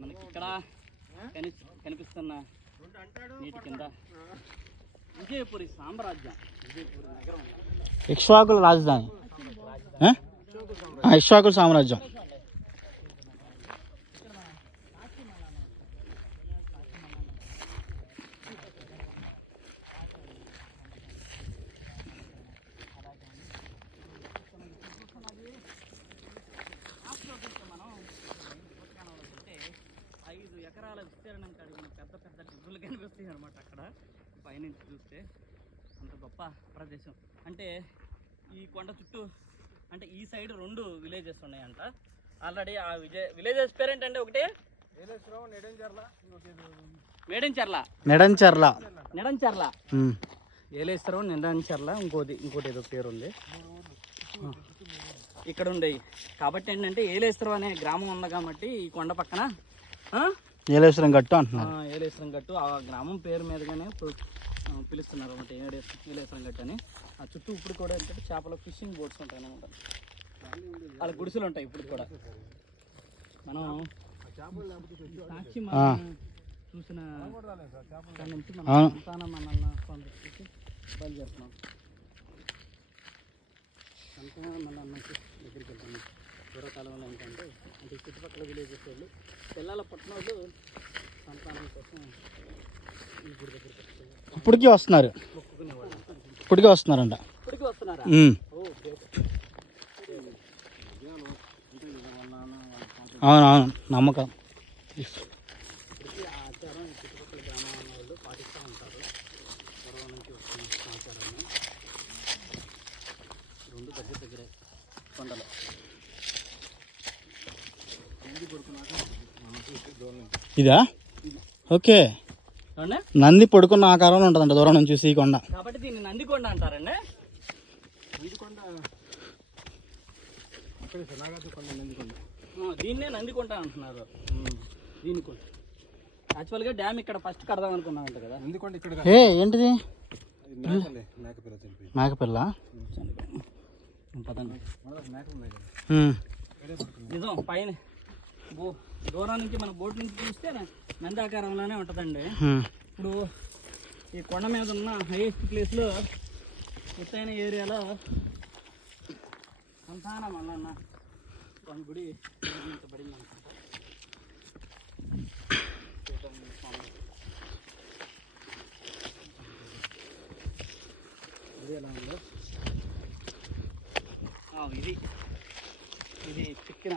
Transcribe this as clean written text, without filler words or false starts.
మనకి ఇక్కడ కనిపిస్తున్న నీటి కింద విజయపురి సామ్రాజ్యం, విజయపురి నగరం, ఇక్ష్వాకుల రాజధాని, ఇక్ష్వాకుల సామ్రాజ్యం. విస్తీర్ణం కలిగిన పెద్ద పెద్ద డిగ్గులు కనిపిస్తాయి అనమాట. అక్కడ పైనుంచి చూస్తే అంత గొప్ప ప్రదేశం. అంటే ఈ కొండ చుట్టూ అంటే ఈ సైడ్ 2 విలేజెస్ ఉన్నాయంట ఆల్రెడీ. ఆ విలేజెస్ పేరేంటంటే ఒకటి నెడంచెర్ల, ఏలేశ్వరం, నెడంచెర్ల, ఇంకోటి ఏదో పేరు ఉంది ఇక్కడ ఉండేవి. కాబట్టి ఏంటంటే ఏలేశ్వరం అనే గ్రామం ఉంది కాబట్టి ఈ కొండ పక్కన ఏలేశ్వరం గట్టు అంటున్నారు. ఏలేశ్వరం గట్టు ఆ గ్రామం పేరు మీదగానే పిలుస్తున్నారు అన్నమాట, ఏలేశ్వరం గట్టు అని. ఆ చుట్టూ ఇప్పుడు కూడా ఏంటంటే చేపల ఫిషింగ్ బోట్స్ ఉంటాయి అన్నమాట. అలా గుడిసెలు ఉంటాయి ఇప్పుడు కూడా. మనం సాక్షి చూసిన నుంచి మనం సంతానం మనల్ని సందర్శించి బయలుదేరుతున్నాం. సంతానం మనల్ని దగ్గరికి వెళ్తాము. పూర్వకాలంలో ఏంటంటే అంటే చుట్టుపక్కల విలేజెస్ వాళ్ళు పిల్లల పట్టణాలు సంతానం కోసం ఈ గుడి దగ్గరికి ఇప్పటికీ వస్తున్నారు, ఇప్పటికీ వస్తున్నారంట. ఇప్పటికీ వస్తున్నారా? అవునవును, నమ్మకం. ఆచారం చుట్టుపక్కల గ్రామాల వాళ్ళు పాటిస్తూ ఉంటారు. పూర్వం నుంచి వస్తున్న ఆచారాన్ని. 2 దగ్గరే కొండలు. ఇదా? ఓకే, నంది పడుకున్న ఆకారంలో ఉంటుందంట దూరం నుంచి చూసి ఈ కొండ. కాబట్టి దీన్ని నందికొండ అంటారండి. దీన్నే నందికొండ అంటున్నారు. దీనికి యాక్చువల్గా డ్యామ్ ఇక్కడ ఫస్ట్ కడదాం అనుకున్నామంట కదా. నందికొండ ఇక్కడ ఏంటిది? మేకపిల్ల. నిజం, పైన దూరం నుంచి మన బోట్ నుంచి చూస్తే నంది ఆకారంలోనే ఉంటుందండి. ఇప్పుడు ఈ కొండ మీద ఉన్న హైయెస్ట్ ప్లేస్లో ఎత్తైన ఏరియాలో సంతానం అన్న గుడి నిర్మించబడింది అనుకుంటా. ఎలా ఉందో ఇది చెక్కిన